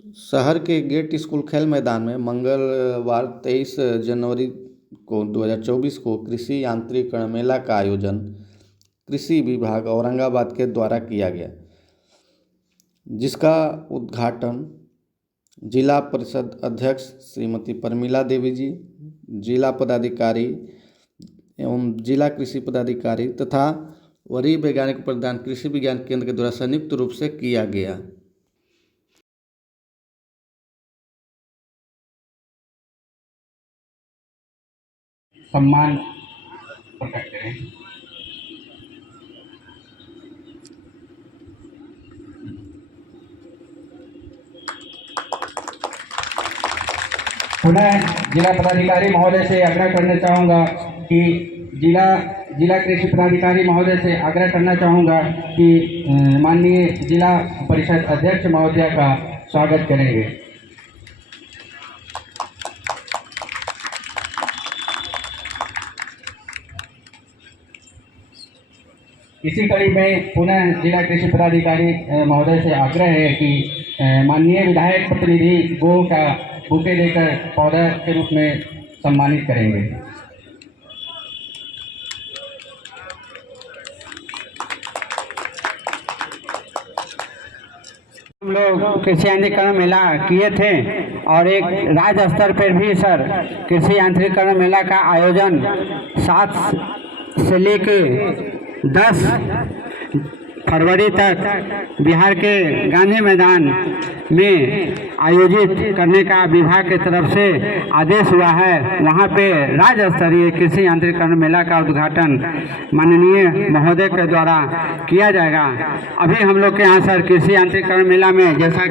शहर के gate school खेल मैदान में मंगलवार 23 जनवरी को 2024 को कृषि यांत्रिकरण मेला का आयोजन कृषि विभाग औरंगाबाद के द्वारा किया गया, जिसका उद्घाटन जिला परिषद अध्यक्ष श्रीमती परमिला देवी जी, जिला पदाधिकारी एवं जिला कृषि पदाधिकारी तथा वरीय वैज्ञानिक प्रधान कृषि विज्ञान केंद्र के द्वारा संयुक्त रूप से किया गया। सम्मान प्रकट करें। पुनः जिला पदाधिकारी महोदय से आग्रह करना चाहूँगा कि जिला कृषि पदाधिकारी महोदय से आग्रह करना चाहूँगा कि माननीय जिला परिषद अध्यक्ष महोदय का स्वागत करेंगे। इसी कड़ी में पुनः जिला कृषि पदाधिकारी महोदय से आग्रह है कि माननीय विधायक प्रतिनिधि गो का बुके देकर पौधा के रूप में सम्मानित करेंगे। हम लोग कृषि यांत्रिकरण मेला किए थे और एक राज्य स्तर पर भी सर कृषि यांत्रिकरण मेला का आयोजन 7 से लेके 10 फरवरी तक बिहार के गांधी मैदान में आयोजित करने का विभाग की तरफ से आदेश हुआ है। वहां पे राज्य स्तरीय कृषि यांत्रिकरण मेला का उद्घाटन माननीय महोदय के द्वारा किया जाएगा। अभी हम लोग के यहाँ सर कृषि यांत्रिकरण मेला में जैसा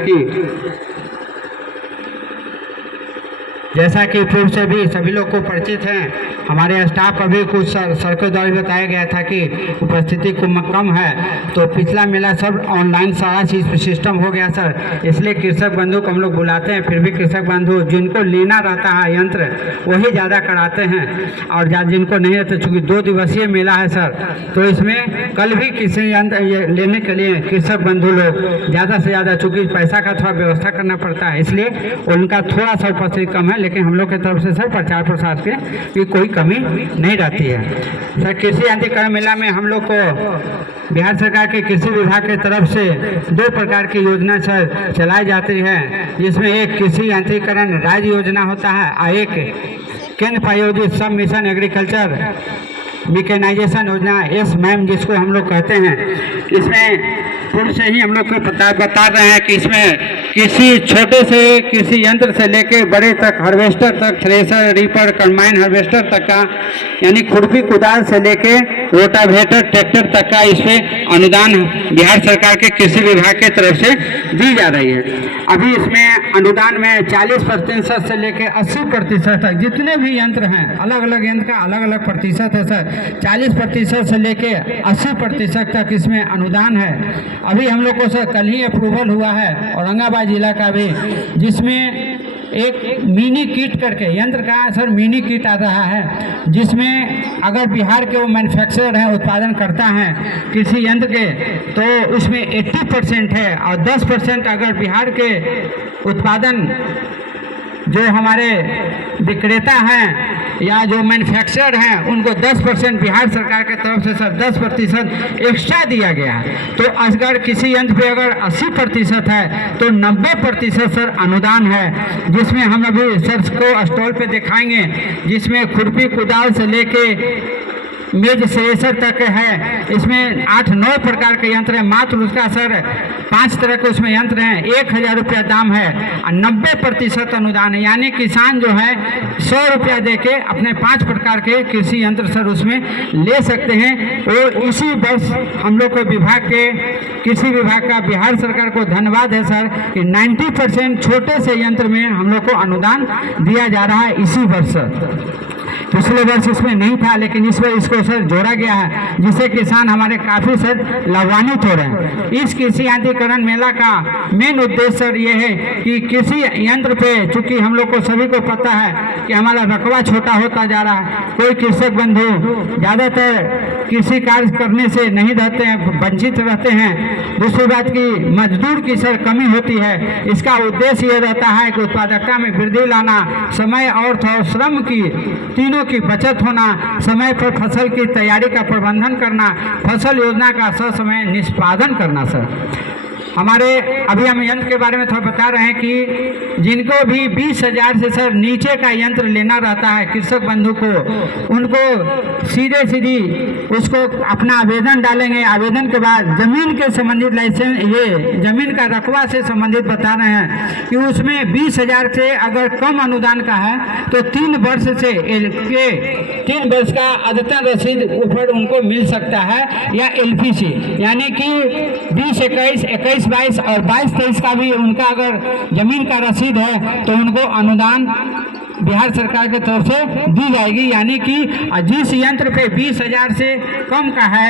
कि पूर्व से भी सभी लोग को परिचित हैं, हमारे स्टाफ को भी कुछ सर के द्वारा बताया गया था कि उपस्थिति कम है, तो पिछला मेला सब ऑनलाइन सारा चीज़ सिस्टम हो गया सर। इसलिए कृषक बंधु को हम लोग बुलाते हैं, फिर भी कृषक बंधु जिनको लेना रहता है यंत्र वही ज़्यादा कराते हैं, और जिनको नहीं रहते, चूँकि 2 दिवसीय मेला है सर, तो इसमें कल भी कृषि यंत्र लेने के लिए कृषक बंधु लोग ज़्यादा से ज़्यादा, चूँकि पैसा का थोड़ा व्यवस्था करना पड़ता है, इसलिए उनका थोड़ा सा उपस्थिति कम है, लेकिन हम लोग की तरफ से सर प्रचार प्रसार की कोई कमी नहीं रहती है। सर कृषि यांत्रिकरण मेला में हम लोग को बिहार सरकार के कृषि विभाग की तरफ से 2 प्रकार की योजना सर चलाई जाती है, जिसमें एक कृषि यांत्रिकरण राज्य योजना होता है और एक केंद्र प्रायोजित सब मिशन एग्रीकल्चर मैकेनाइजेशन योजना SMAM जिसको हम लोग कहते हैं। इसमें पूर्व से ही हम लोग को बता रहे हैं कि इसमें किसी छोटे से किसी यंत्र से लेके बड़े तक, हार्वेस्टर तक, थ्रेशर, रीपर, कंबाइन हार्वेस्टर तक का, यानी खुरपी कुदाल से लेके रोटावेटर, ट्रैक्टर तक का इसमें अनुदान बिहार सरकार के कृषि विभाग की तरफ से दी जा रही है। अभी इसमें अनुदान में 40% से लेके 80% तक जितने भी यंत्र हैं, अलग अलग यंत्र का अलग अलग प्रतिशत है सर, 40% से लेके 80% तक इसमें अनुदान है। अभी हम लोग को सर कल ही अप्रूवल हुआ है औरंगाबाद जिला का भी, जिसमें एक मिनी किट करके यंत्र का सर मिनी किट आ रहा है, जिसमें अगर बिहार के वो मैन्युफैक्चरर हैं, उत्पादन करता है किसी यंत्र के, तो उसमें 80% है, और 10% अगर बिहार के उत्पादन जो हमारे विक्रेता हैं या जो मैन्युफैक्चरर हैं उनको 10% बिहार सरकार के तरफ से सर 10% एक्स्ट्रा दिया गया है। तो अगर किसी यंत्र पे अगर 80% है तो 90% सर अनुदान है, जिसमें हम अभी सर को स्टॉल पे दिखाएंगे, जिसमें खुरपी कुदाल से लेके मेज थ्रेशर तक है। इसमें 8-9 प्रकार के यंत्र हैं, मात्र उसका सर 5 तरह के उसमें यंत्र हैं, 1000 रुपया दाम है और 90% अनुदान है, यानी किसान जो है 100 रुपया दे के अपने 5 प्रकार के कृषि यंत्र सर उसमें ले सकते हैं। और इसी वर्ष हम लोग को विभाग के कृषि विभाग का बिहार सरकार को धन्यवाद है सर कि 90% छोटे से यंत्र में हम लोग को अनुदान दिया जा रहा है इसी वर्ष। पिछले वर्ष इसमें नहीं था, लेकिन इस बार इसको सर जोड़ा गया है, जिससे किसान हमारे काफ़ी सर लाभान्वित हो रहे हैं। इस कृषि यांत्रिकरण मेला का मेन उद्देश्य सर ये है कि कृषि यंत्र पे, चूँकि हम लोग को सभी को पता है कि हमारा रकबा छोटा होता जा रहा है, कोई कृषक बंधु ज़्यादातर कृषि कार्य करने से नहीं रहते हैं, वंचित रहते हैं। दूसरी बात की मजदूर की सर कमी होती है। इसका उद्देश्य ये रहता है कि उत्पादकता में वृद्धि लाना, समय और श्रम की तीनों की बचत होना, समय पर फसल की तैयारी का प्रबंधन करना, फसल योजना का ससमय निष्पादन करना सर। हमारे अभी हम यंत्र के बारे में थोड़ा बता रहे हैं कि जिनको भी 20,000 से सर नीचे का यंत्र लेना रहता है कृषक बंधु को, उनको सीधी उसको अपना आवेदन डालेंगे। आवेदन के बाद जमीन के संबंधित लाइसेंस, ये जमीन का रकबा से संबंधित बता रहे हैं कि उसमें 20,000 से अगर कम अनुदान का है तो 3 वर्ष से 3 वर्ष का अद्यतन रसीद ऊपर उनको मिल सकता है, या LPC, यानी कि 20-21, 21-22 और 22-23 का भी उनका अगर जमीन का रसीद है तो उनको अनुदान बिहार सरकार की तरफ से दी जाएगी। यानी कि जिस यंत्र पे 20,000 से कम का है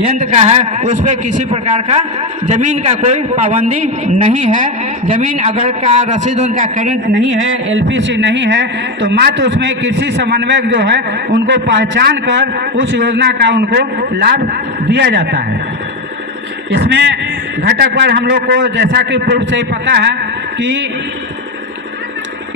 यंत्र का है, उस पर किसी प्रकार का जमीन का कोई पाबंदी नहीं है। जमीन अगर का रसीद उनका करंट नहीं है, LPC नहीं है, तो मात्र उसमें कृषि समन्वयक जो है उनको पहचान कर उस योजना का उनको लाभ दिया जाता है। इसमें घटक पर हम लोग को जैसा कि पूर्व से ही पता है कि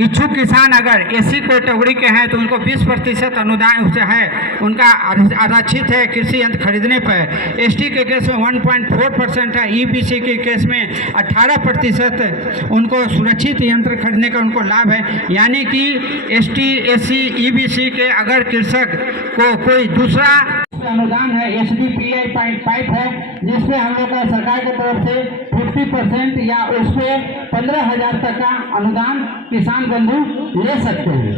इच्छुक किसान अगर SC कैटेगरी के हैं तो उनको 20% अनुदान उससे है, उनका आरक्षित है कृषि यंत्र खरीदने पर। ST के केस में 1.4% है, EBC के केस में 18% उनको सुरक्षित यंत्र खरीदने का उनको लाभ है। यानी कि ST, SC, EBC के अगर कृषक को कोई दूसरा अनुदान है, SDPI 5 है, जिसपे हम लोग का सरकार की तरफ से 50% या उस पर 15,000 तक का अनुदान किसान बंधु ले सकते हैं।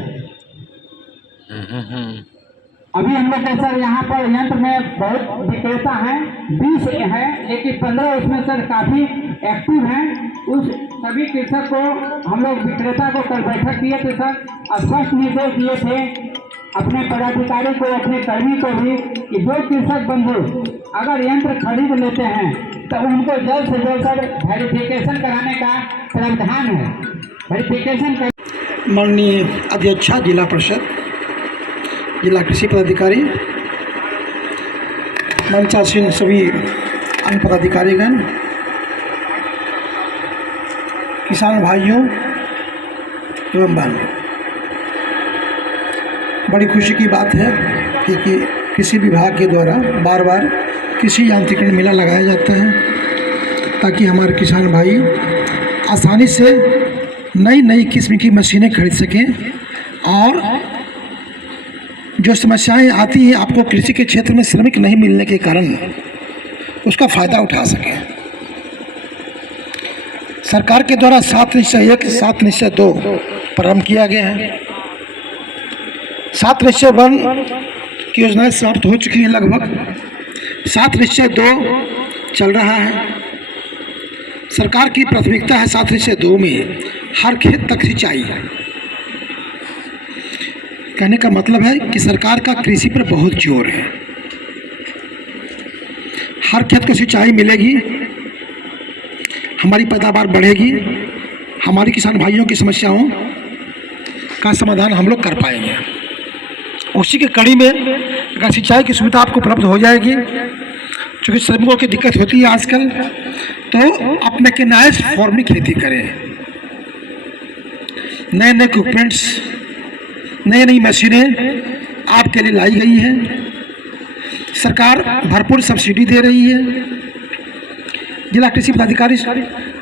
अभी हम लोग का सर यहाँ पर यंत्र में बहुत विक्रेता हैं, 20 है, लेकिन 15 उसमें सर काफ़ी एक्टिव हैं। उस सभी कृषक को हम लोग विक्रेता को कल बैठक किए थे सर, स्पष्ट निर्देश दिए थे अपने पदाधिकारी को, अपने कर्मी को भी, कि जो कृषक बंधु अगर यंत्र खरीद लेते हैं तो उनको जल्द से जल्द सर वेरिफिकेशन कराने का प्रावधान है। वेरिफिकेशन कर माननीय अध्यक्षा जिला परिषद, जिला कृषि पदाधिकारी, मंचासीन सभी अन्य पदाधिकारीगण, किसान भाइयों एवं बहनों, बड़ी खुशी की बात है कि कृषि विभाग के द्वारा बार बार कृषि यांत्रिकरण मेला लगाया जाता है, ताकि हमारे किसान भाई आसानी से नई किस्म की मशीनें खरीद सकें और जो समस्याएं आती हैं आपको कृषि के क्षेत्र में श्रमिक नहीं मिलने के कारण उसका फ़ायदा उठा सकें। सरकार के द्वारा 7 निश्चय 1, 7 निश्चय 2 प्रारंभ किया गया है। 7 निश्चय 1 की योजनाएं समाप्त हो चुकी हैं लगभग, 7 निश्चय 2 चल रहा है। सरकार की प्राथमिकता है 7 निश्चय 2 में हर खेत तक सिंचाई। कहने का मतलब है कि सरकार का कृषि पर बहुत जोर है। हर खेत को सिंचाई मिलेगी, हमारी पैदावार बढ़ेगी, हमारे किसान भाइयों की समस्याओं का समाधान हम लोग कर पाएंगे। उसी के कड़ी में अगर सिंचाई की सुविधा आपको उपलब्ध हो जाएगी, क्योंकि श्रमिकों की दिक्कत होती है आजकल, तो आप मैकेनाइज्ड फॉर्म में खेती करें। नए नए इक्विपमेंट्स, नई मशीनें आपके लिए लाई गई हैं। सरकार भरपूर सब्सिडी दे रही है। जिला कृषि पदाधिकारी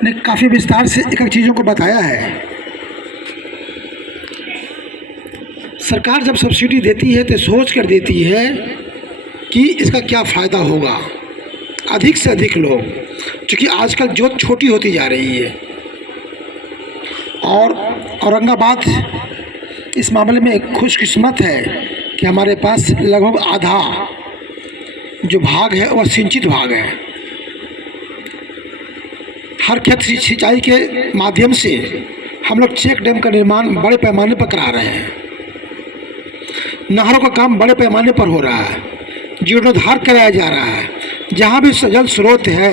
ने काफ़ी विस्तार से एक चीज़ों को बताया है। सरकार जब सब्सिडी देती है तो सोच कर देती है कि इसका क्या फ़ायदा होगा। अधिक से अधिक लोग, क्योंकि आजकल जोत छोटी होती जा रही है और औरंगाबाद इस मामले में खुशकिस्मत है कि हमारे पास लगभग आधा जो भाग है वह सिंचित भाग है। हर खेत सिंचाई के माध्यम से हम लोग चेक डैम का निर्माण बड़े पैमाने पर करा रहे हैं। नहरों का काम बड़े पैमाने पर हो रहा है, जीर्णोद्धार कराया जा रहा है। जहाँ भी जल स्रोत है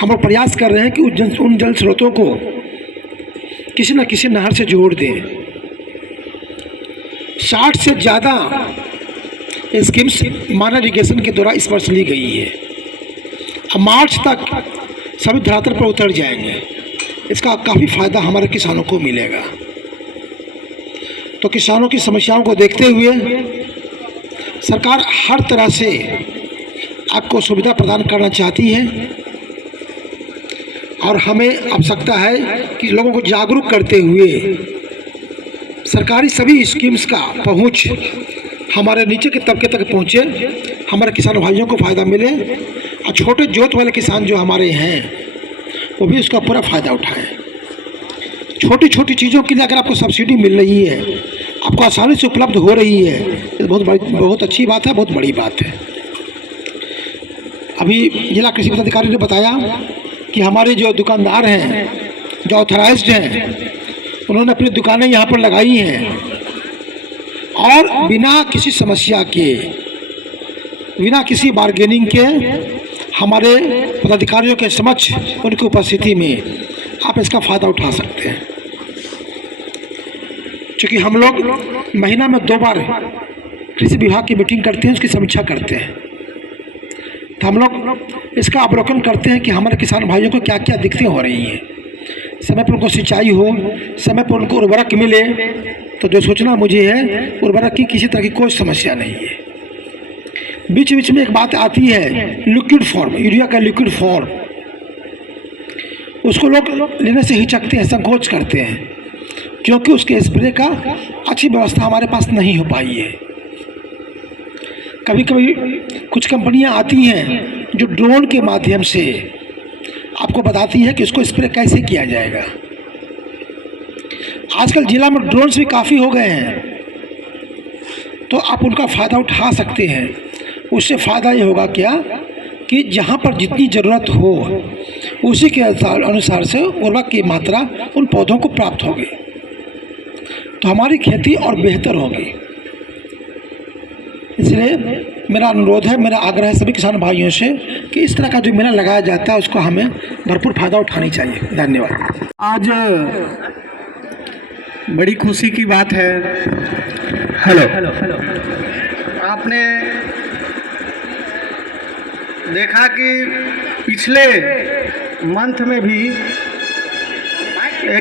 हम लोग प्रयास कर रहे हैं कि उन जल स्रोतों को किसी न किसी नहर से जोड़ दें। 60 से ज़्यादा स्कीम्स मानव इरिगेशन के द्वारा इस वर्ष ली गई है। अब मार्च तक सभी धरातल पर उतर जाएंगे। इसका काफ़ी फ़ायदा हमारे किसानों को मिलेगा। तो किसानों की समस्याओं को देखते हुए सरकार हर तरह से आपको सुविधा प्रदान करना चाहती है और हमें आवश्यकता है कि लोगों को जागरूक करते हुए सरकारी सभी स्कीम्स का पहुंच हमारे नीचे के तबके तक पहुंचे, हमारे किसान भाइयों को फ़ायदा मिले और छोटे जोत वाले किसान जो हमारे हैं वो भी उसका पूरा फ़ायदा उठाएं। छोटी छोटी चीज़ों के लिए अगर आपको सब्सिडी मिल रही है, आपको आसानी से उपलब्ध हो रही है, ये बहुत अच्छी बात है, बहुत बड़ी बात है। अभी जिला कृषि पदाधिकारी ने बताया कि हमारे जो दुकानदार हैं, जो ऑथराइज्ड हैं, उन्होंने अपनी दुकानें यहाँ पर लगाई हैं और बिना किसी समस्या के, बिना किसी बार्गेनिंग के हमारे पदाधिकारियों के समक्ष उनकी उपस्थिति में आप इसका फ़ायदा उठा सकते हैं। क्योंकि हम लोग महीना में 2 बार कृषि विभाग की मीटिंग करते हैं, उसकी समीक्षा करते हैं। तो हम लोग इसका अवलोकन करते हैं कि हमारे किसान भाइयों को क्या क्या दिक्कतें हो रही हैं। समय पर उनको सिंचाई हो, समय पर उनको उर्वरक मिले, तो जो सोचना मुझे है उर्वरक की किसी तरह की कोई समस्या नहीं है। बीच बीच में एक बात आती है लिक्विड फॉर्म, यूरिया का लिक्विड फॉर्म, उसको लोग लेने से हिचकते हैं, संकोच करते हैं, क्योंकि उसके स्प्रे का अच्छी व्यवस्था हमारे पास नहीं हो पाई है। कभी कभी कुछ कंपनियां आती हैं जो ड्रोन के माध्यम से आपको बताती है कि इसको स्प्रे कैसे किया जाएगा। आजकल जिला में ड्रोन्स भी काफ़ी हो गए हैं, तो आप उनका फ़ायदा उठा सकते हैं। उससे फ़ायदा ये होगा क्या कि जहाँ पर जितनी ज़रूरत हो उसी के अनुसार से उर्वरक की मात्रा उन पौधों को प्राप्त होगी, तो हमारी खेती और बेहतर होगी। इसलिए मेरा अनुरोध है, मेरा आग्रह है सभी किसान भाइयों से कि इस तरह का जो मेला लगाया जाता है उसको हमें भरपूर फ़ायदा उठानी चाहिए। धन्यवाद। आज बड़ी खुशी की बात है। हेलो, आपने देखा कि पिछले मंथ में भी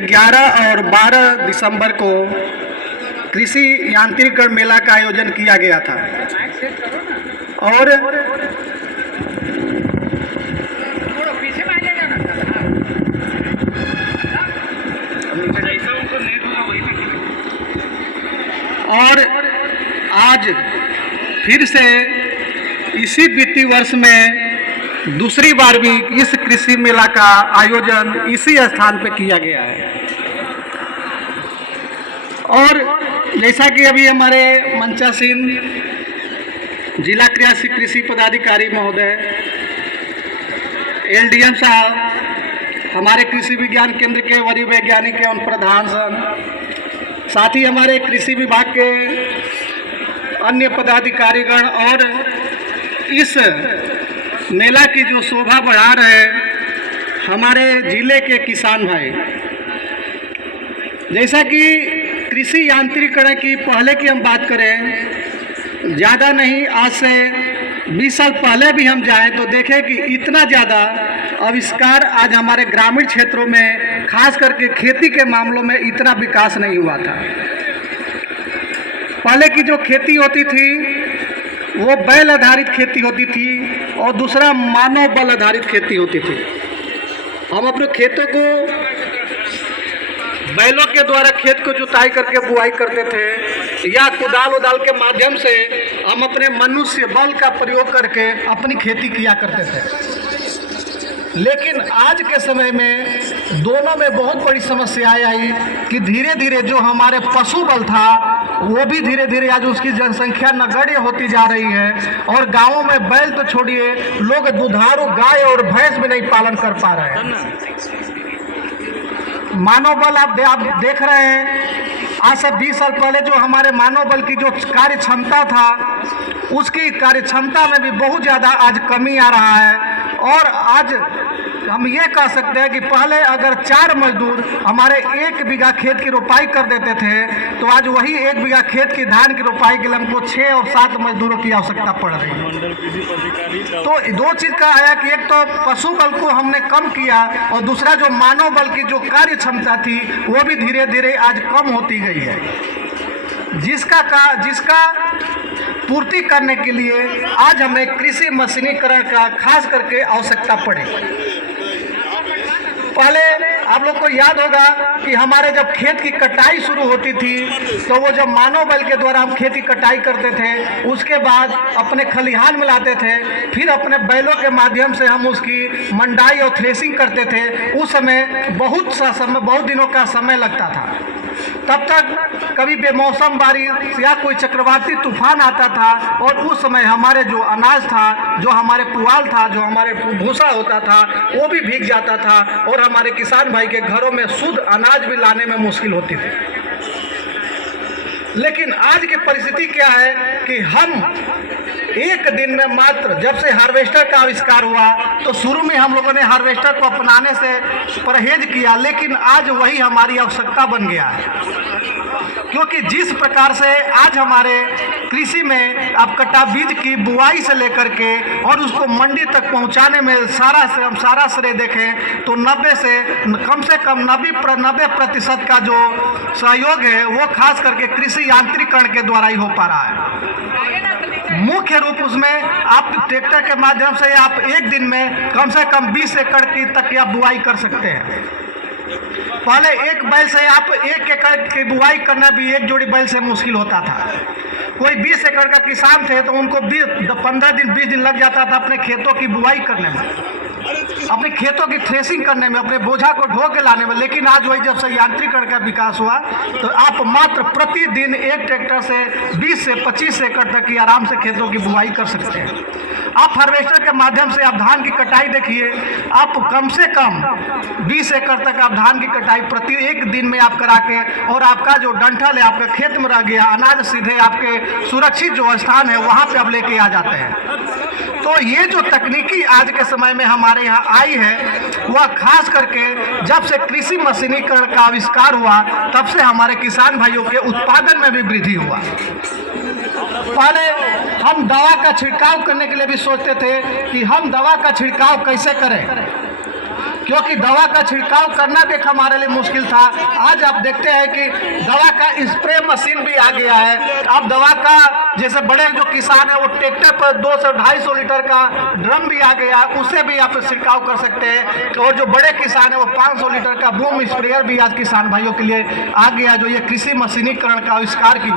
11 और 12 दिसंबर को कृषि यांत्रिकरण मेला का आयोजन किया गया था और आज फिर से इसी वित्तीय वर्ष में दूसरी बार भी इस कृषि मेला का आयोजन इसी स्थान पे किया गया है। और जैसा कि अभी हमारे मंचासीन जिला कृषि पदाधिकारी महोदय, एलडीएम साहब, हमारे कृषि विज्ञान केंद्र के वरीय वैज्ञानिक एवं प्रधान सन, साथ ही हमारे कृषि विभाग के अन्य पदाधिकारीगण और इस मेला की जो शोभा बढ़ा रहे हमारे जिले के किसान भाई। जैसा कि कृषि यांत्रिकरण की पहले की हम बात करें, ज़्यादा नहीं, आज से 20 साल पहले भी हम जाएं तो देखें कि इतना ज़्यादा आविष्कार आज हमारे ग्रामीण क्षेत्रों में, खास करके खेती के मामलों में इतना विकास नहीं हुआ था। पहले की जो खेती होती थी वो बैल आधारित खेती होती थी और दूसरा मानव बल आधारित खेती होती थी। हम अपने खेतों को बैलों के द्वारा खेत को जुताई करके बुआई करते थे या कुदाल उदाल के माध्यम से हम अपने मनुष्य बल का प्रयोग करके अपनी खेती किया करते थे। लेकिन आज के समय में दोनों में बहुत बड़ी समस्याएं आई कि धीरे धीरे जो हमारे पशु बल था वो भी धीरे धीरे आज उसकी जनसंख्या नगण्य होती जा रही है और गांवों में बैल तो छोड़िए, लोग दुधारू गाय और भैंस भी नहीं पालन कर पा रहे हैं। मानव बल आप देख रहे हैं, आज से 20 साल पहले जो हमारे मानव बल की जो कार्य क्षमता था, उसकी कार्य क्षमता में भी बहुत ज़्यादा आज कमी आ रहा है। और आज हम ये कह सकते हैं कि पहले अगर 4 मजदूर हमारे 1 बीघा खेत की रोपाई कर देते थे, तो आज वही 1 बीघा खेत की धान की रोपाई के लिए हमको 6 और 7 मजदूरों की आवश्यकता पड़ रही है। तो 2 चीज़ का है कि एक तो पशु बल को हमने कम किया, और दूसरा जो मानव बल की जो कार्य क्षमता थी वो भी धीरे धीरे आज कम होती गई है, जिसका पूर्ति करने के लिए आज हमें कृषि मशीनीकरण का खास करके आवश्यकता पड़ी। पहले आप लोग को याद होगा कि हमारे जब खेत की कटाई शुरू होती थी, तो वो जब मानव बल के द्वारा हम खेत की कटाई करते थे, उसके बाद अपने खलिहान में लाते थे, फिर अपने बैलों के माध्यम से हम उसकी मंडाई और थ्रेसिंग करते थे। उस समय बहुत दिनों का समय लगता था। तब तक कभी बेमौसम बारिश या कोई चक्रवाती तूफान आता था, और उस समय हमारे जो अनाज था, जो हमारे पुआल था, जो हमारे भूसा होता था, वो भी भीग जाता था, और हमारे किसान भाई के घरों में शुद्ध अनाज भी लाने में मुश्किल होती थी। लेकिन आज की परिस्थिति क्या है कि हम एक दिन में मात्र, जब से हार्वेस्टर का आविष्कार हुआ, तो शुरू में हम लोगों ने हार्वेस्टर को अपनाने से परहेज किया, लेकिन आज वही हमारी आवश्यकता बन गया है। क्योंकि जिस प्रकार से आज हमारे कृषि में आप कटा बीज की बुआई से लेकर के और उसको मंडी तक पहुंचाने में सारा श्रेय देखें तो 90 से कम 90% का जो सहयोग है वो खास करके कृषि यांत्रिकरण के द्वारा ही हो पा रहा है। मुख्य रूप उसमें आप ट्रैक्टर के माध्यम से आप एक दिन में कम से कम 20 एकड़ की तक आप बुआई कर सकते हैं। पहले एक बैल से आप 1 एकड़ की बुआई करना भी एक जोड़ी बैल से मुश्किल होता था। कोई 20 एकड़ का किसान थे तो उनको 15 दिन 20 दिन लग जाता था अपने खेतों की बुआई करने में, अपने खेतों की थ्रेसिंग करने में, अपने बोझा को ढो के लाने में। लेकिन आज वही जब से यांत्रिकरण का विकास हुआ, तो आप मात्र प्रतिदिन एक ट्रैक्टर से 20 से 25 एकड़ तक की आराम से खेतों की बुआई कर सकते हैं। आप हार्वेस्टर के माध्यम से आप धान की कटाई देखिए, आप कम से कम 20 एकड़ तक आप धान की कटाई प्रति एक दिन में आप करा के, और आपका जो डंठल है आपके खेत में रह गया, अनाज सीधे आपके सुरक्षित जो स्थान है वहाँ पे आप लेके आ जाते हैं। तो ये जो तकनीकी आज के समय में हमारे यहाँ आई है, वह खास करके जब से कृषि मशीनीकरण का आविष्कार हुआ, तब से हमारे किसान भाइयों के उत्पादन में भी वृद्धि हुआ। पहले हम दवा का छिड़काव करने के लिए भी सोचते थे कि हम दवा का छिड़काव कैसे करें, क्योंकि दवा का छिड़काव करना भी हमारे लिए मुश्किल था। आज आप देखते हैं कि दवा का स्प्रे मशीन भी आ गया है। अब दवा का जैसे बड़े जो किसान है वो ट्रैक्टर पर 200 से 250 लीटर का ड्रम भी आ गया, उससे भी आप छिड़काव कर सकते हैं। और जो बड़े किसान है वो 500 लीटर का बूम स्प्रेयर भी आज किसान भाइयों के लिए आ गया, जो ये कृषि मशीनीकरण का आविष्कार की।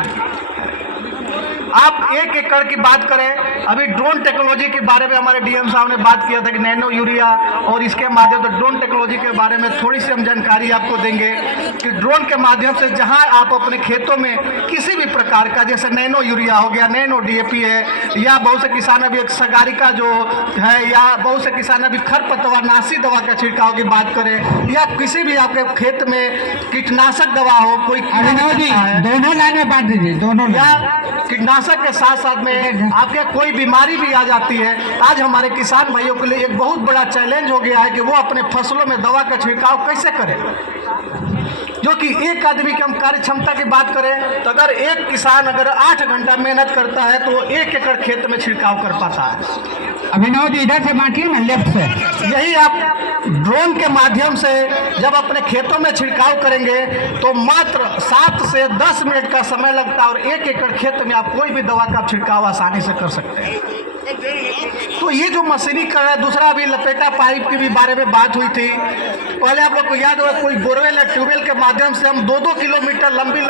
आप 1 एकड़ की बात करें, अभी ड्रोन टेक्नोलॉजी के बारे में हमारे डीएम साहब ने बात किया था कि नैनो यूरिया और इसके माध्यम से ड्रोन टेक्नोलॉजी के बारे में थोड़ी सी हम जानकारी आपको देंगे कि ड्रोन के माध्यम से जहां आप अपने खेतों में किसी भी प्रकार का, जैसे नैनो यूरिया हो गया, नैनो डीएपी है, या बहुत से किसान अभी एक सगारिका जो है, या बहुत से किसान अभी खरपतवारनाशी दवा का छिड़काव की बात करें, या किसी भी आपके खेत में कीटनाशक दवा हो, कोई दोनों लाइनें बांट दीजिए, दोनों या कीटनाशक के साथ साथ में आपके कोई बीमारी भी आ जाती है। आज हमारे किसान भाइयों के लिए एक बहुत बड़ा चैलेंज हो गया है कि वो अपने फसलों में दवा का छिड़काव कैसे करें। जो कि एक आदमी की हम कार्य क्षमता की बात करें तो अगर एक किसान अगर 8 घंटा मेहनत करता है तो वो 1 एकड़ खेत में छिड़काव कर पाता है। अभिनव जी इधर से बांटिए ना, लेफ्ट से। यही आप ड्रोन के माध्यम से जब अपने खेतों में छिड़काव करेंगे तो मात्र 7 से 10 मिनट का समय लगता है, और 1 एकड़ खेत में आप कोई भी दवा का छिड़काव आसानी से कर सकते हैं। तो ये जो मशीनीकरण है, दूसरा अभी लपेटा पाइप के भी बारे में बात हुई थी। पहले आप लोग को याद होगा कोई बोरवेल या ट्यूबवेल के माध्यम से हम 2-2 किलोमीटर लंबी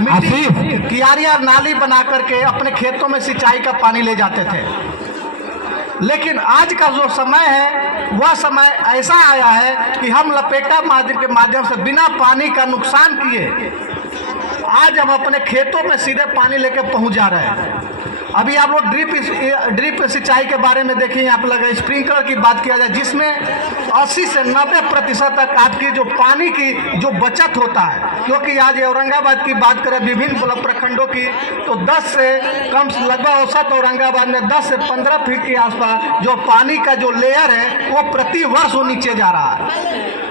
मिट्टी कियारियां नाली बना करके अपने खेतों में सिंचाई का पानी ले जाते थे। लेकिन आज का जो समय है वह समय ऐसा आया है कि हम लपेटा माध्यम के माध्यम से बिना पानी का नुकसान किए आज हम अपने खेतों में सीधे पानी लेकर पहुंच जा रहे हैं। अभी आप लोग ड्रिप सिंचाई के बारे में देखें, आप लगा स्प्रिंकलर की बात किया जाए जिसमें 80 से 90% तक आपकी जो पानी की जो बचत होता है, क्योंकि आज औरंगाबाद की बात करें विभिन्न ब्लॉक प्रखंडों की तो 10 से कम लगभग औसत औरंगाबाद में 10 से 15 फीट के आसपास जो पानी का जो लेयर है वो प्रति वर्ष वो नीचे जा रहा है।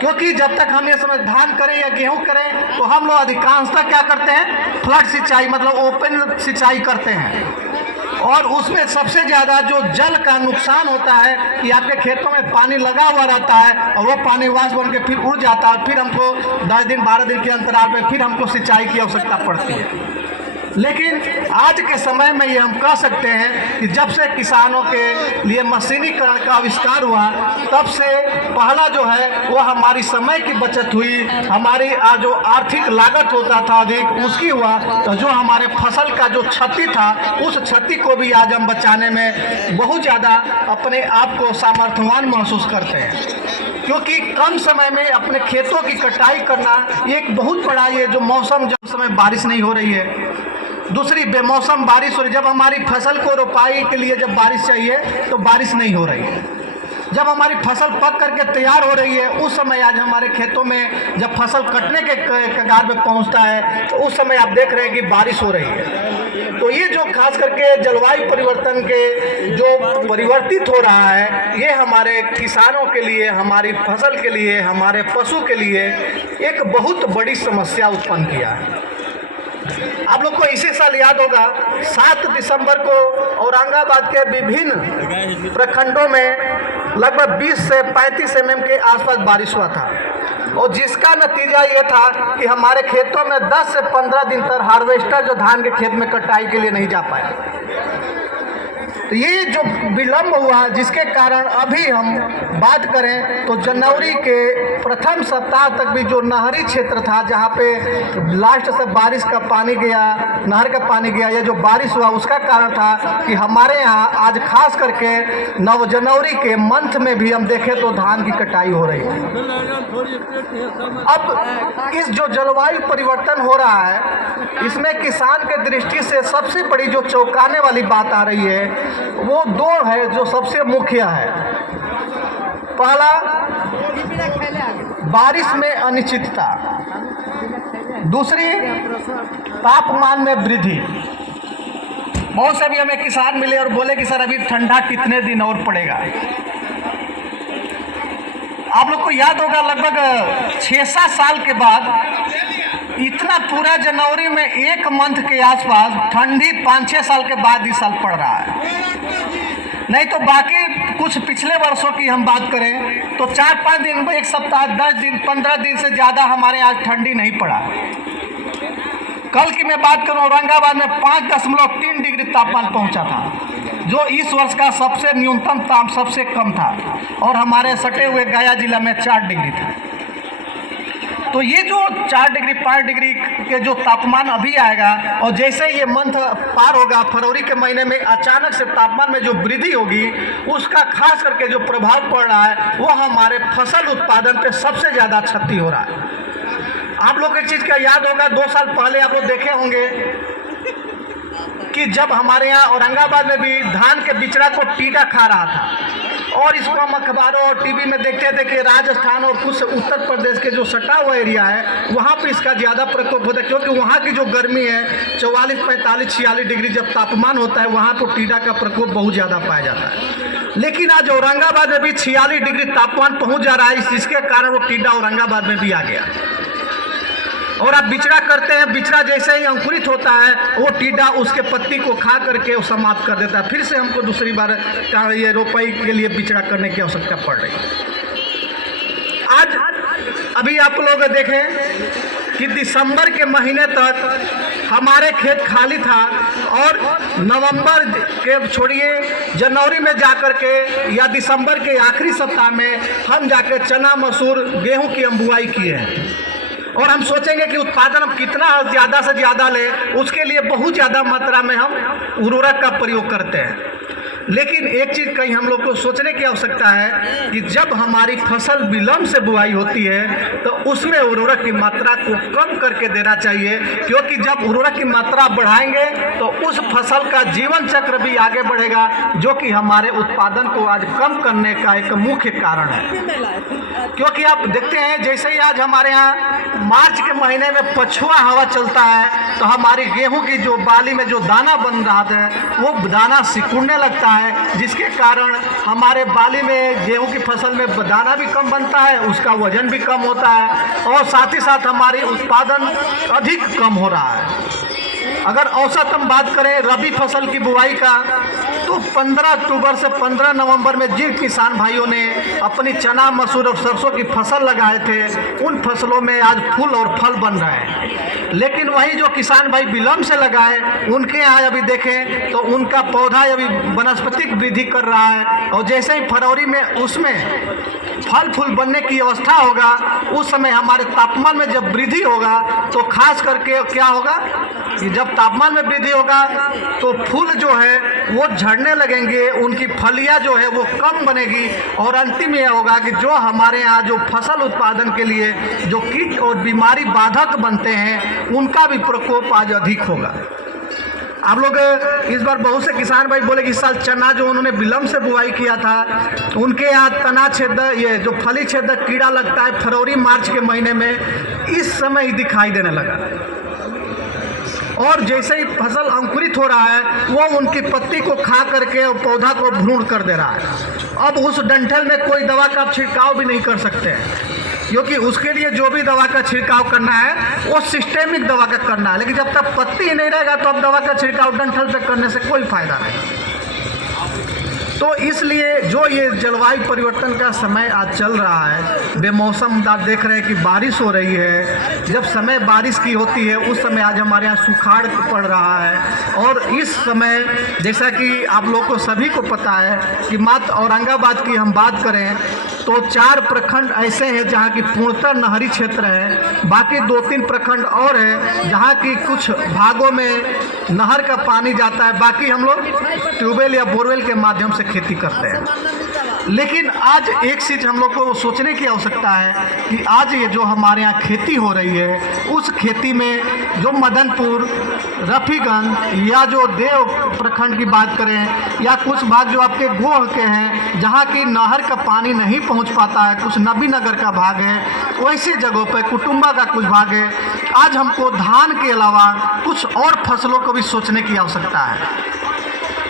क्योंकि जब तक हम ये समय धान करें या गेहूं करें तो हम लोग अधिकांशतः क्या करते हैं, फ्लड सिंचाई मतलब ओपन सिंचाई करते हैं, और उसमें सबसे ज़्यादा जो जल का नुकसान होता है कि आपके खेतों में पानी लगा हुआ रहता है और वो पानी वाष्प बन के फिर उड़ जाता है, फिर हमको 10 दिन 12 दिन के अंतराल में फिर हमको सिंचाई की आवश्यकता पड़ती है। लेकिन आज के समय में ये हम कह सकते हैं कि जब से किसानों के लिए मशीनीकरण का आविष्कार हुआ तब से पहला जो है वो हमारी समय की बचत हुई, हमारी जो आर्थिक लागत होता था अधिक उसकी हुआ, तो जो हमारे फसल का जो क्षति था उस क्षति को भी आज हम बचाने में बहुत ज़्यादा अपने आप को सामर्थ्यवान महसूस करते हैं। क्योंकि कम समय में अपने खेतों की कटाई करना एक बहुत बड़ा, ये जो मौसम जब समय बारिश नहीं हो रही है, दूसरी बेमौसम बारिश हो रही, जब हमारी फसल को रोपाई के लिए जब बारिश चाहिए तो बारिश नहीं हो रही है, जब हमारी फसल पक करके तैयार हो रही है उस समय आज हमारे खेतों में जब फसल कटने के कगार पे पहुंचता है तो उस समय आप देख रहे हैं कि बारिश हो रही है। तो ये जो खास करके जलवायु परिवर्तन के जो परिवर्तित हो रहा है ये हमारे किसानों के लिए, हमारी फसल के लिए, हमारे पशु के लिए एक बहुत बड़ी समस्या उत्पन्न किया है। आप लोग को इसी साल याद होगा 7 दिसंबर को औरंगाबाद के विभिन्न प्रखंडों में लगभग 20 से 35 mm के आसपास बारिश हुआ था, और जिसका नतीजा ये था कि हमारे खेतों में 10 से 15 दिन तक हार्वेस्टर जो धान के खेत में कटाई के लिए नहीं जा पाया। तो ये जो विलम्ब हुआ जिसके कारण अभी हम बात करें तो जनवरी के प्रथम सप्ताह तक भी जो नहरी क्षेत्र था जहाँ पे लास्ट से बारिश का पानी गया, नहर का पानी गया, ये जो बारिश हुआ उसका कारण था कि हमारे यहाँ आज खास करके 9 जनवरी के मंथ में भी हम देखें तो धान की कटाई हो रही है। अब इस जो जलवायु परिवर्तन हो रहा है इसमें किसान के दृष्टि से सबसे बड़ी जो चौंकाने वाली बात आ रही है वो 2 है जो सबसे मुख्य है। पहला, बारिश में अनिश्चितता, दूसरी तापमान में वृद्धि। बहुत से भी हमें किसान मिले और बोले कि सर अभी ठंडा कितने दिन और पड़ेगा। आप लोग को याद होगा लगभग 6-7 साल के बाद इतना पूरा जनवरी में 1 मंथ के आसपास ठंडी 5-6 साल के बाद इस साल पड़ रहा है। नहीं तो बाकी कुछ पिछले वर्षों की हम बात करें तो 4-5 दिन, 1 सप्ताह, 10 दिन, 15 दिन से ज़्यादा हमारे यहाँ ठंडी नहीं पड़ा। कल की मैं बात करूं औरंगाबाद में 5.3 डिग्री तापमान पहुंचा था जो इस वर्ष का सबसे न्यूनतम तापमान सबसे कम था, और हमारे सटे हुए गया जिला में 4 डिग्री था। तो ये जो 4 डिग्री 5 डिग्री के जो तापमान अभी आएगा और जैसे ये मंथ पार होगा फरवरी के महीने में अचानक से तापमान में जो वृद्धि होगी उसका खास करके जो प्रभाव पड़ रहा है वो हमारे फसल उत्पादन पे सबसे ज़्यादा क्षति हो रहा है। आप लोग एक चीज़ का याद होगा 2 साल पहले आप लोग देखे होंगे कि जब हमारे यहाँ औरंगाबाद में भी धान के बिचड़ा को टीडा खा रहा था, और इसको हम अखबारों और टीवी में देखते थे कि राजस्थान और कुछ उत्तर प्रदेश के जो सटा हुआ एरिया है वहाँ पे इसका ज़्यादा प्रकोप होता है, क्योंकि वहाँ की जो गर्मी है 44, 45, 46 डिग्री जब तापमान होता है वहाँ पर टीडा का प्रकोप बहुत ज़्यादा पाया जाता है। लेकिन आज औरंगाबाद में भी 46 डिग्री तापमान पहुँच जा रहा है, जिसके कारण वो टीडा औरंगाबाद में भी आ गया। और आप बिचड़ा करते हैं, बिचड़ा जैसे ही अंकुरित होता है वो टीडा उसके पत्ती को खा करके वो समाप्त कर देता है, फिर से हमको दूसरी बार ये रोपाई के लिए बिचड़ा करने की आवश्यकता पड़ रही है। आज अभी आप लोग देखें कि दिसंबर के महीने तक हमारे खेत खाली था, और नवंबर के छोड़िए जनवरी में जाकर के या दिसंबर के आखिरी सप्ताह में हम जाकर चना मसूर गेहूं की हम बुआई किए हैं, और हम सोचेंगे कि उत्पादन हम कितना ज़्यादा से ज़्यादा लें, उसके लिए बहुत ज़्यादा मात्रा में हम उर्वरक का प्रयोग करते हैं। लेकिन एक चीज़ कहीं हम लोग को सोचने की आवश्यकता है कि जब हमारी फसल विलम्ब से बुआई होती है तो उसमें उर्वरक की मात्रा को कम करके देना चाहिए, क्योंकि जब उर्वरक की मात्रा बढ़ाएंगे तो उस फसल का जीवन चक्र भी आगे बढ़ेगा, जो कि हमारे उत्पादन को आज कम करने का एक मुख्य कारण है। क्योंकि आप देखते हैं जैसे ही आज हमारे यहाँ मार्च के महीने में पछुआ हवा चलता है तो हमारी गेहूं की जो बाली में जो दाना बन रहा है वो दाना सिकुड़ने लगता है, जिसके कारण हमारे बाली में गेहूं की फसल में दाना भी कम बनता है, उसका वजन भी कम होता है और साथ ही साथ हमारी उत्पादन अधिक कम हो रहा है। अगर औसत हम बात करें रबी फसल की बुआई का तो 15 अक्टूबर से 15 नवंबर में जिन किसान भाइयों ने अपनी चना, मसूर और सरसों की फसल लगाए थे उन फसलों में आज फूल और फल बन रहे हैं। लेकिन वही जो किसान भाई विलम्ब से लगाए उनके यहाँ अभी देखें तो उनका पौधा अभी वनस्पतिक वृद्धि कर रहा है और जैसे ही फरवरी में उसमें फल फूल बनने की अवस्था होगा उस समय हमारे तापमान में जब वृद्धि होगा तो खास करके क्या होगा कि जब तापमान में वृद्धि होगा तो फूल जो है वो झड़ने लगेंगे, उनकी फलियां जो है वो कम बनेगी और अंतिम यह होगा कि जो हमारे यहाँ जो फसल उत्पादन के लिए जो कीट और बीमारी बाधक बनते हैं उनका भी प्रकोप आज अधिक होगा। आप लोग इस बार बहुत से किसान भाई बोले कि इस साल चना जो उन्होंने विलम्ब से बुआई किया था उनके यहाँ तना छेदक ये जो फली छेदक कीड़ा लगता है फरवरी मार्च के महीने में इस समय ही दिखाई देने लगा और जैसे ही फसल अंकुरित हो रहा है वो उनकी पत्ती को खा करके पौधा को भ्रूण कर दे रहा है। अब उस डंठल में कोई दवा का छिड़काव भी नहीं कर सकते क्योंकि उसके लिए जो भी दवा का छिड़काव करना है वो सिस्टेमिक दवा का करना है, लेकिन जब तक पत्ती ही नहीं रहेगा तो अब दवा का छिड़काव डंठल पे करने से कोई फायदा नहीं। तो इसलिए जो ये जलवायु परिवर्तन का समय आज चल रहा है, बेमौसम आप देख रहे हैं कि बारिश हो रही है, जब समय बारिश की होती है उस समय आज हमारे यहाँ सुखाड़ पड़ रहा है और इस समय जैसा कि आप लोग को सभी को पता है कि मात्र औरंगाबाद की हम बात करें तो 4 प्रखंड ऐसे हैं जहाँ की पूर्णतः नहरी क्षेत्र है, बाकी 2-3 प्रखंड और हैं जहाँ की कुछ भागों में नहर का पानी जाता है, बाकी हम लोग ट्यूबवेल या बोरवेल के माध्यम से खेती करते हैं। लेकिन आज एक चीज़ हम लोग को सोचने की आवश्यकता है कि आज ये जो हमारे यहाँ खेती हो रही है उस खेती में जो मदनपुर, रफीगंज या जो देव प्रखंड की बात करें या कुछ भाग जो आपके गोह के हैं जहाँ की नहर का पानी नहीं पहुँच पाता है, कुछ नबीनगर का भाग है, वैसे जगहों पर कुटुंबा का कुछ भाग है। आज हमको धान के अलावा कुछ और फसलों को भी सोचने की आवश्यकता है,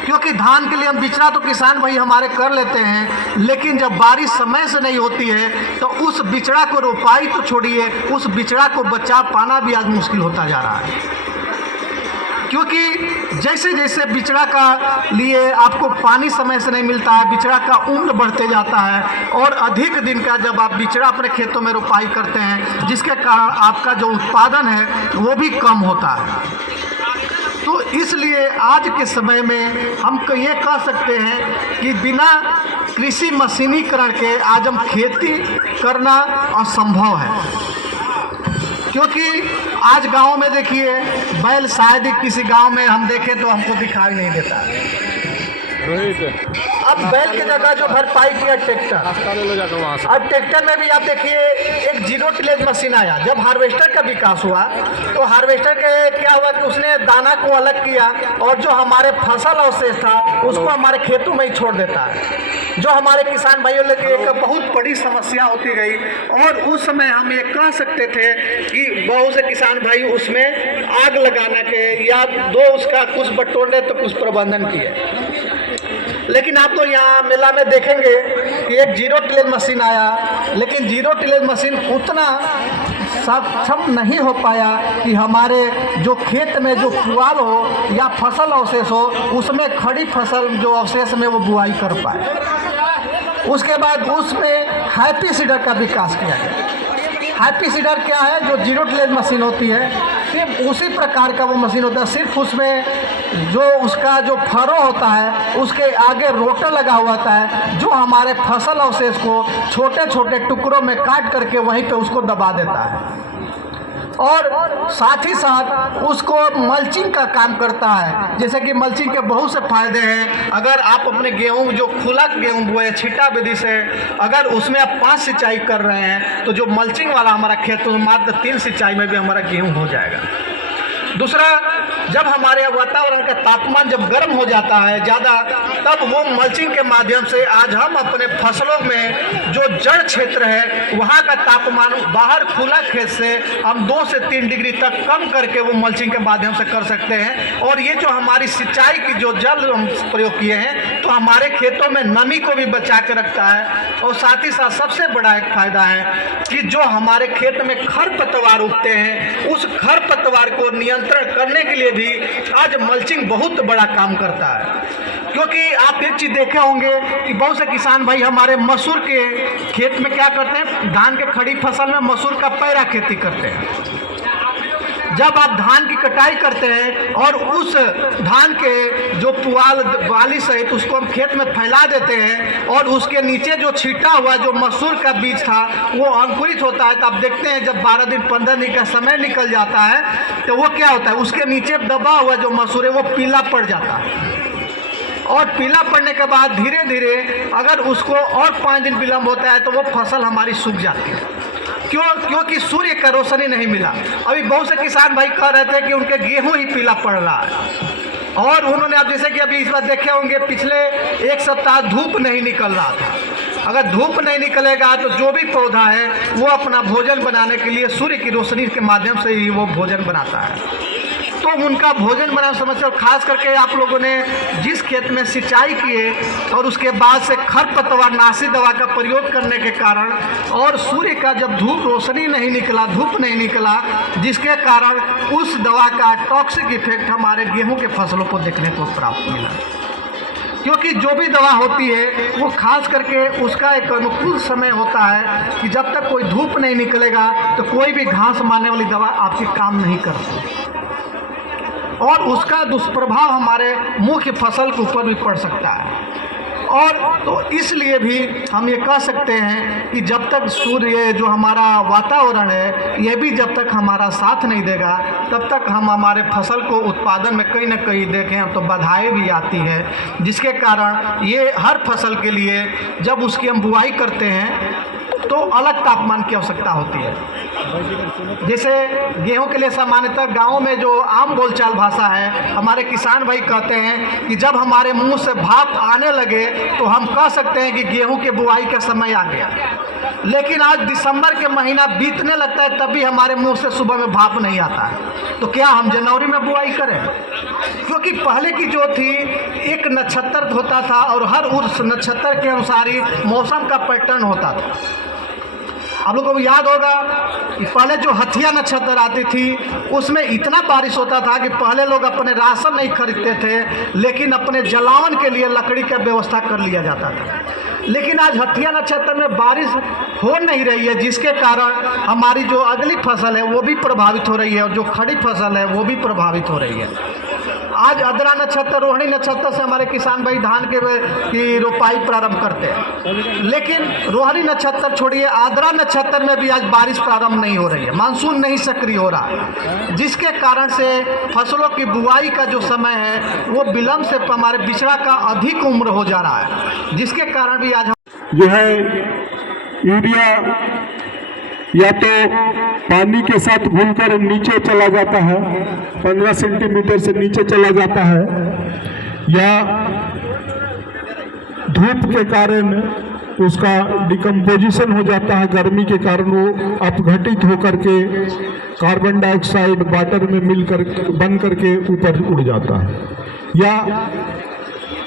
क्योंकि धान के लिए हम बिचड़ा तो किसान भाई हमारे कर लेते हैं, लेकिन जब बारिश समय से नहीं होती है तो उस बिचड़ा को रोपाई तो छोड़िए, उस बिचड़ा को बचा पाना भी आज मुश्किल होता जा रहा है। क्योंकि जैसे जैसे बिचड़ा का लिए आपको पानी समय से नहीं मिलता है, बिचड़ा का उम्र बढ़ते जाता है और अधिक दिन का जब आप बिचड़ा अपने खेतों में रोपाई करते हैं जिसके कारण आपका जो उत्पादन है वो भी कम होता है। तो इसलिए आज के समय में हम ये कह सकते हैं कि बिना कृषि मशीनीकरण के आज हम खेती करना असंभव है, क्योंकि आज गांव में देखिए बैल शायद ही किसी गांव में हम देखें तो हमको दिखाई नहीं देता। अब बैल की जगह जो भरपाई किया ट्रैक्टर, अब ट्रैक्टर में भी आप देखिए एक 0 टिलेज मशीन आया। जब हार्वेस्टर का विकास हुआ तो हार्वेस्टर के क्या हुआ कि उसने दाना को अलग किया और जो हमारे फसल अवशेष था उसको हमारे खेतों में ही छोड़ देता है, जो हमारे किसान भाइयों के लिए एक बहुत बड़ी समस्या होती गई। और उस समय हम ये कह सकते थे कि बहुत से किसान भाई उसमें आग लगाने के या दो उसका कुछ बटोरने तो कुछ प्रबंधन किए। लेकिन आप तो यहाँ मेला में देखेंगे कि एक 0 टिलेज मशीन आया, लेकिन 0 टिलेज मशीन उतना सक्षम नहीं हो पाया कि हमारे जो खेत में जो पुआल हो या फसल अवशेष हो उसमें खड़ी फसल जो अवशेष में वो बुआई कर पाए। उसके बाद उसमें हैप्पी सीडर का विकास किया गया। हैप्पी सीडर क्या है? जो 0 टिलेज मशीन होती है, सिर्फ उसी प्रकार का वो मशीन होता है, सिर्फ उसमें जो उसका जो फरो होता है उसके आगे रोटर लगा हुआ होता है जो हमारे फसल अवशेष को छोटे छोटे टुकड़ों में काट करके वहीं पे उसको दबा देता है और साथ ही साथ उसको मल्चिंग का काम करता है। जैसे कि मल्चिंग के बहुत से फायदे हैं। अगर आप अपने गेहूँ जो खुला गेहूँ बोए छिटा विधि से अगर उसमें आप 5 सिंचाई कर रहे हैं तो जो मल्चिंग वाला हमारा खेत तो मात्र 3 सिंचाई में भी हमारा गेहूँ हो जाएगा। दूसरा, जब हमारे वातावरण का तापमान जब गर्म हो जाता है ज़्यादा, तब वो मल्चिंग के माध्यम से आज हम अपने फसलों में जो जड़ क्षेत्र है वहाँ का तापमान बाहर खुला खेत से हम 2 से 3 डिग्री तक कम करके वो मल्चिंग के माध्यम से कर सकते हैं। और ये जो हमारी सिंचाई की जो जल हम प्रयोग किए हैं तो हमारे खेतों में नमी को भी बचा के रखता है। और साथ ही साथ सबसे बड़ा एक फायदा है कि जो हमारे खेत में खरपतवार उगते हैं उस खरपतवार को नियंत्रण करने के लिए भी आज मल्चिंग बहुत बड़ा काम करता है। क्योंकि आप एक चीज़ देखे होंगे कि बहुत से किसान भाई हमारे मसूर के खेत में क्या करते हैं, धान के खड़ी फसल में मसूर का पैरा खेती करते हैं। जब आप धान की कटाई करते हैं और उस धान के जो पुआल बाली सहित उसको हम खेत में फैला देते हैं और उसके नीचे जो छीटा हुआ जो मसूर का बीज था वो अंकुरित होता है, तो आप देखते हैं जब 12 दिन 15 दिन का समय निकल जाता है तो वो क्या होता है, उसके नीचे दबा हुआ जो मसूर है वो पीला पड़ जाता है। और पीला पड़ने के बाद धीरे धीरे अगर उसको और 5 दिन विलम्ब होता है तो वो फसल हमारी सूख जाती है। क्योंकि सूर्य का रोशनी नहीं मिला। अभी बहुत से किसान भाई कह रहे थे कि उनके गेहूं ही पीला पड़ रहा है और उन्होंने आप जैसे कि अभी इस बार देखे होंगे पिछले 1 सप्ताह धूप नहीं निकल रहा था। अगर धूप नहीं निकलेगा तो जो भी पौधा है वो अपना भोजन बनाने के लिए सूर्य की रोशनी के माध्यम से ही वो भोजन बनाता है। तो उनका भोजन बनाना समस्या, और खास करके आप लोगों ने जिस खेत में सिंचाई किए और उसके बाद से खरपतवार नाशी दवा का प्रयोग करने के कारण और सूर्य का जब धूप रोशनी नहीं निकला, धूप नहीं निकला, जिसके कारण उस दवा का टॉक्सिक इफेक्ट हमारे गेहूं के फसलों को देखने को प्राप्त मिला। क्योंकि जो भी दवा होती है वो खास करके उसका एक अनुकूल समय होता है कि जब तक कोई धूप नहीं निकलेगा तो कोई भी घास मारने वाली दवा आपके काम नहीं करती और उसका दुष्प्रभाव हमारे मुख्य फसल के ऊपर भी पड़ सकता है। और तो इसलिए भी हम ये कह सकते हैं कि जब तक सूर्य जो हमारा वातावरण है ये भी जब तक हमारा साथ नहीं देगा तब तक हम हमारे फसल को उत्पादन में कहीं ना कहीं देखें तो बाधाएं भी आती है, जिसके कारण ये हर फसल के लिए जब उसकी हम बुआई करते हैं तो अलग तापमान की आवश्यकता होती है। जैसे गेहूं के लिए सामान्यतः गाँव में जो आम बोलचाल भाषा है हमारे किसान भाई कहते हैं कि जब हमारे मुंह से भाप आने लगे तो हम कह सकते हैं कि गेहूं के बुआई का समय आ गया। लेकिन आज दिसंबर के महीना बीतने लगता है तब भी हमारे मुंह से सुबह में भाप नहीं आता है, तो क्या हम जनवरी में बुआई करें? क्योंकि पहले की जो थी एक नक्षत्र होता था और हर उस नक्षत्र के अनुसार ही मौसम का पैटर्न होता था। आप लोगों को याद होगा कि पहले जो हथिया नक्षत्र आती थी उसमें इतना बारिश होता था कि पहले लोग अपने राशन नहीं खरीदते थे लेकिन अपने जलावन के लिए लकड़ी का व्यवस्था कर लिया जाता था। लेकिन आज हथिया नक्षत्र में बारिश हो नहीं रही है, जिसके कारण हमारी जो अगली फसल है वो भी प्रभावित हो रही है और जो खड़ी फसल है वो भी प्रभावित हो रही है। आज आद्रा नक्षत्र रोहिणी नक्षत्र से हमारे किसान भाई धान की रोपाई प्रारंभ करते हैं, लेकिन रोहिणी नक्षत्र छोड़िए आद्रा नक्षत्र में भी आज बारिश प्रारंभ नहीं हो रही है, मानसून नहीं सक्रिय हो रहा है, जिसके कारण से फसलों की बुआई का जो समय है वो विलम्ब से हमारे बिचड़ा का अधिक उम्र हो जा रहा है, जिसके कारण भी आज जो है यूरिया या तो पानी के साथ घुलकर नीचे चला जाता है, 15 सेंटीमीटर से नीचे चला जाता है, या धूप के कारण उसका डिकम्पोजिशन हो जाता है, गर्मी के कारण वो अपघटित होकर के कार्बन डाइऑक्साइड वाटर में मिलकर बन करके ऊपर उड़ जाता है, या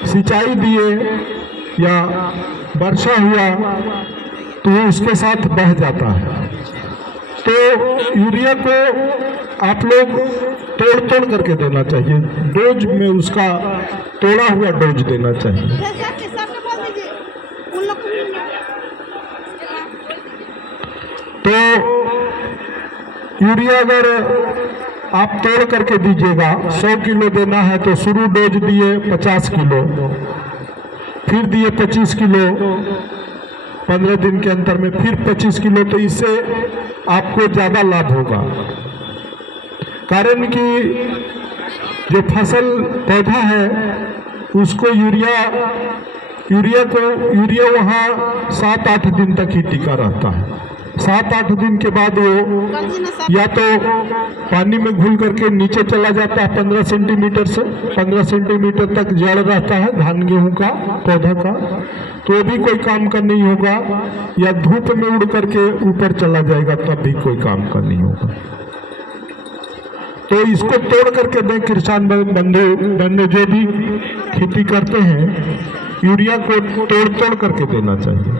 सिंचाई दिए या वर्षा हुआ तो वो उसके साथ बह जाता है। तो यूरिया को आप लोग तोड़ करके देना चाहिए, डोज में उसका तोड़ा हुआ डोज देना चाहिए। तो यूरिया अगर आप तोड़ करके दीजिएगा, 100 किलो देना है तो शुरू डोज दिए 50 किलो, फिर दिए 25 किलो 15 दिन के अंतर में, फिर 25 किलो, तो इससे आपको ज़्यादा लाभ होगा। कारण कि जो फसल पौधा है उसको यूरिया वहाँ 7-8 दिन तक ही टिका रहता है। 7-8 दिन के बाद वो या तो पानी में घुल करके नीचे चला जाता है 15 सेंटीमीटर से 15 सेंटीमीटर तक जड़ रहता है धान गेहूं का पौधा का, तो भी कोई काम का नहीं होगा, या धूप में उड़ करके ऊपर चला जाएगा तब भी कोई काम का नहीं होगा। तो इसको तोड़ करके दें किसान बंधु जो भी खेती करते हैं, यूरिया को तोड़ करके देना चाहिए।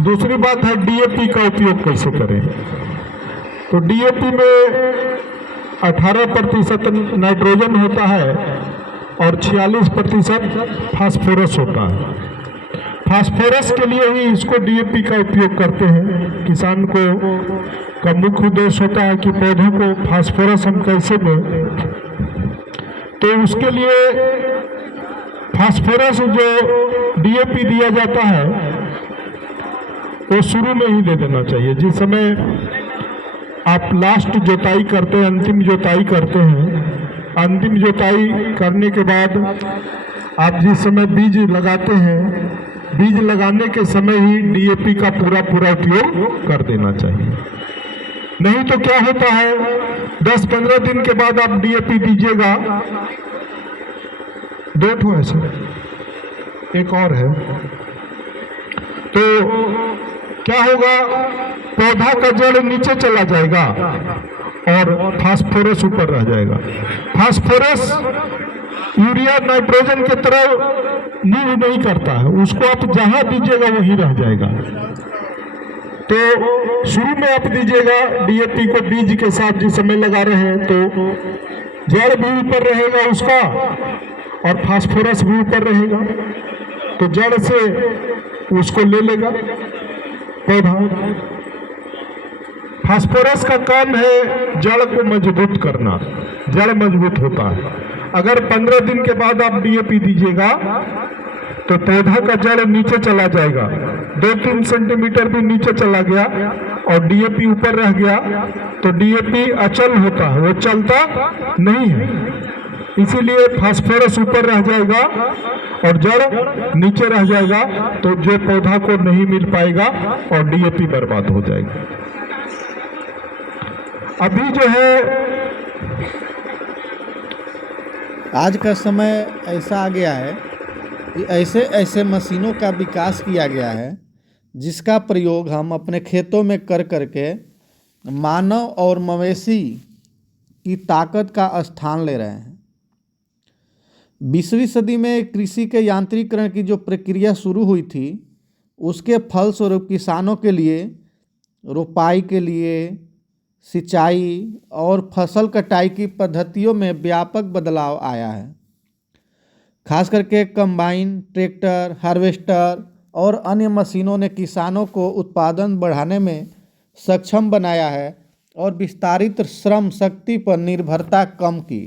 दूसरी बात है डीएपी का उपयोग कैसे करें। तो डीएपी में 18% नाइट्रोजन होता है और 46% फास्फोरस होता है। फास्फोरस के लिए ही इसको डीएपी का उपयोग करते हैं। किसान को का मुख्य उद्देश्य होता है कि पौधों को फास्फोरस हम कैसे दें, तो उसके लिए फास्फोरस जो डीएपी दिया जाता है वो शुरू में ही दे देना चाहिए। जिस समय आप लास्ट जोताई करते हैं, अंतिम जोताई करते हैं, अंतिम जोताई करने के बाद आप जिस समय बीज लगाते हैं, बीज लगाने के समय ही डीएपी का पूरा उपयोग कर देना चाहिए। नहीं तो क्या होता है 10-15 दिन के बाद आप डीएपी दीजिएगा। 2 ठो है सर, एक और है, तो क्या होगा पौधा का जड़ नीचे चला जाएगा और फास्फोरस ऊपर रह जाएगा। फास्फोरस यूरिया नाइट्रोजन की तरह मूव नहीं करता है, उसको आप जहां दीजिएगा वहीं रह जाएगा। तो शुरू में आप दीजिएगा डीएपी को बीज के साथ जिस समय लगा रहे हैं, तो जड़ भी ऊपर रहेगा उसका और फास्फोरस भी ऊपर रहेगा, तो जड़ से उसको ले लेगा पौधा। फास्फोरस का काम है जड़ को मजबूत करना, जड़ मजबूत होता है। अगर 15 दिन के बाद आप डीएपी दीजिएगा तो पौधा का जड़ नीचे चला जाएगा, 2-3 सेंटीमीटर भी नीचे चला गया और डीएपी ऊपर रह गया, तो डीएपी अचल होता है, वो चलता नहीं है। इसीलिए फास्फोरस ऊपर रह जाएगा और जड़ नीचे रह जाएगा, तो जो पौधा को नहीं मिल पाएगा और डीएपी बर्बाद हो जाएगा। अभी जो है आज का समय ऐसा आ गया है कि ऐसे ऐसे मशीनों का विकास किया गया है जिसका प्रयोग हम अपने खेतों में कर करके मानव और मवेशी की ताकत का स्थान ले रहे हैं। 20वीं सदी में कृषि के यांत्रिकरण की जो प्रक्रिया शुरू हुई थी, उसके फलस्वरूप किसानों के लिए रोपाई के लिए, सिंचाई और फसल कटाई की पद्धतियों में व्यापक बदलाव आया है। खास करके कंबाइन, ट्रैक्टर, हार्वेस्टर और अन्य मशीनों ने किसानों को उत्पादन बढ़ाने में सक्षम बनाया है और विस्तारित श्रम शक्ति पर निर्भरता कम की।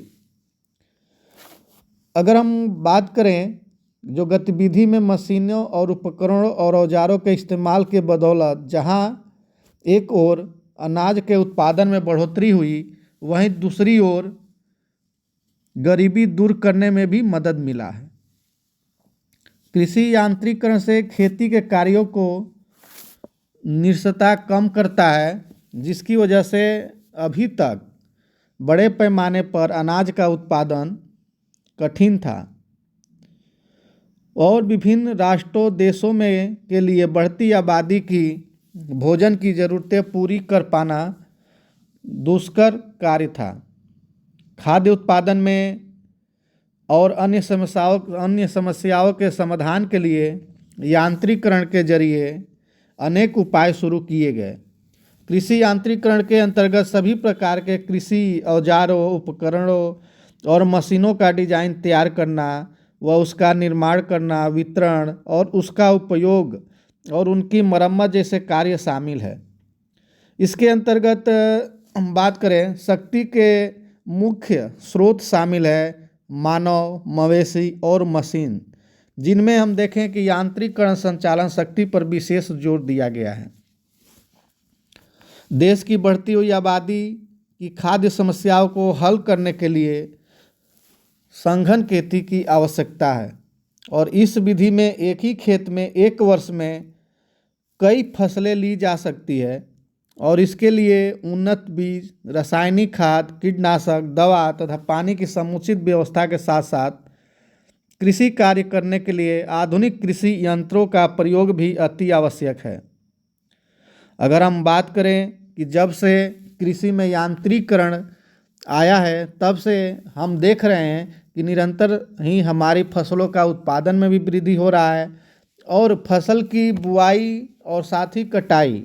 अगर हम बात करें जो गतिविधि में मशीनों और उपकरणों और औजारों के इस्तेमाल के बदौलत जहां एक ओर अनाज के उत्पादन में बढ़ोतरी हुई, वहीं दूसरी ओर गरीबी दूर करने में भी मदद मिला है। कृषि यांत्रिकरण से खेती के कार्यों को निरसता कम करता है, जिसकी वजह से अभी तक बड़े पैमाने पर अनाज का उत्पादन कठिन था और विभिन्न राष्ट्रों देशों में के लिए बढ़ती आबादी की भोजन की ज़रूरतें पूरी कर पाना दुष्कर कार्य था। खाद्य उत्पादन में और अन्य समस्याओं के समाधान के लिए यांत्रिकरण के जरिए अनेक उपाय शुरू किए गए। कृषि यांत्रिकरण के अंतर्गत सभी प्रकार के कृषि औजारों, उपकरणों और मशीनों का डिजाइन तैयार करना व उसका निर्माण करना, वितरण और उसका उपयोग और उनकी मरम्मत जैसे कार्य शामिल है। इसके अंतर्गत हम बात करें, शक्ति के मुख्य स्रोत शामिल है मानव, मवेशी और मशीन, जिनमें हम देखें कि यांत्रिकरण संचालन शक्ति पर विशेष जोर दिया गया है। देश की बढ़ती हुई आबादी कि खाद्य समस्याओं को हल करने के लिए संघन खेती की आवश्यकता है और इस विधि में एक ही खेत में एक वर्ष में कई फसलें ली जा सकती है और इसके लिए उन्नत बीज, रासायनिक खाद, कीटनाशक दवा तथा पानी की समुचित व्यवस्था के साथ साथ कृषि कार्य करने के लिए आधुनिक कृषि यंत्रों का प्रयोग भी अति आवश्यक है। अगर हम बात करें कि जब से कृषि में यांत्रिकरण आया है तब से हम देख रहे हैं कि निरंतर ही हमारी फसलों का उत्पादन में भी वृद्धि हो रहा है और फसल की बुआई और साथ ही कटाई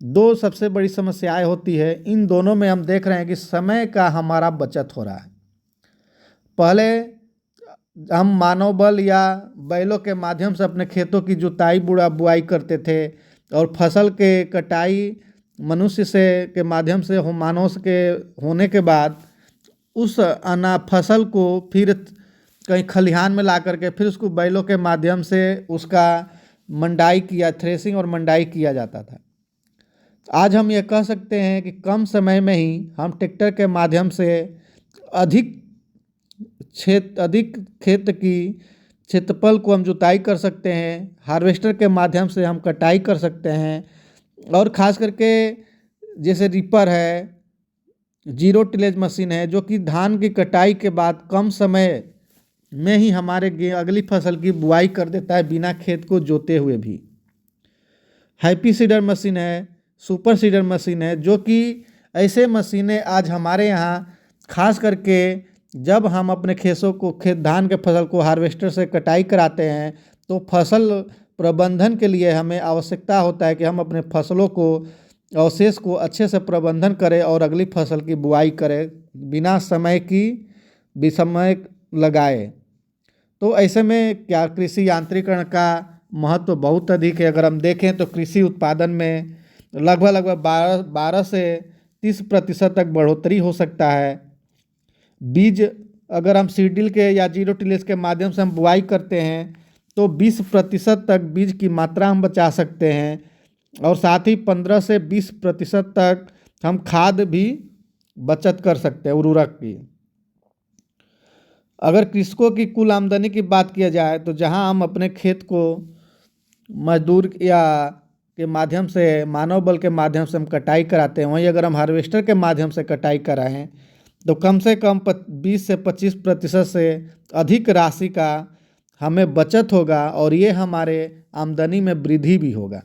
दो सबसे बड़ी समस्याएं होती है। इन दोनों में हम देख रहे हैं कि समय का हमारा बचत हो रहा है। पहले हम मानव बल या बैलों के माध्यम से अपने खेतों की जुताई बुआई करते थे और फसल के कटाई मनुष्य से के माध्यम से मानव के होने के बाद उस फसल को फिर कहीं खलिहान में ला करके फिर उसको बैलों के माध्यम से उसका मंडाई किया, थ्रेसिंग और मंडाई किया जाता था। आज हम यह कह सकते हैं कि कम समय में ही हम ट्रैक्टर के माध्यम से अधिक खेत की क्षेत्रफल को हम जुताई कर सकते हैं। हार्वेस्टर के माध्यम से हम कटाई कर सकते हैं और ख़ास करके जैसे रीपर है, जीरो टिलेज मशीन है जो कि धान की कटाई के बाद कम समय में ही हमारे अगली फसल की बुआई कर देता है बिना खेत को जोते हुए भी। हैप्पी सीडर मशीन है, सुपर सीडर मशीन है जो कि ऐसे मशीनें आज हमारे यहाँ खास करके जब हम अपने धान के फसल को हार्वेस्टर से कटाई कराते हैं तो फसल प्रबंधन के लिए हमें आवश्यकता होता है कि हम अपने फसलों को अवशेष को अच्छे से प्रबंधन करें और अगली फसल की बुआई करें बिना समय लगाए। तो ऐसे में क्या कृषि यांत्रिकरण का महत्व बहुत अधिक है। अगर हम देखें तो कृषि उत्पादन में लगभग 12 से 30% तक बढ़ोतरी हो सकता है। बीज अगर हम सीडड्रिल के या जीरो टिलेज के माध्यम से हम बुआई करते हैं तो 20% तक बीज की मात्रा हम बचा सकते हैं और साथ ही 15 से 20% तक हम खाद भी बचत कर सकते हैं उर्वरक की। अगर कृषकों की कुल आमदनी की बात किया जाए तो जहां हम अपने खेत को मजदूर या के माध्यम से, मानव बल के माध्यम से हम कटाई कराते हैं, वहीं अगर हम हार्वेस्टर के माध्यम से कटाई कराएं तो कम से कम 20 से 25% से अधिक राशि का हमें बचत होगा और ये हमारे आमदनी में वृद्धि भी होगा।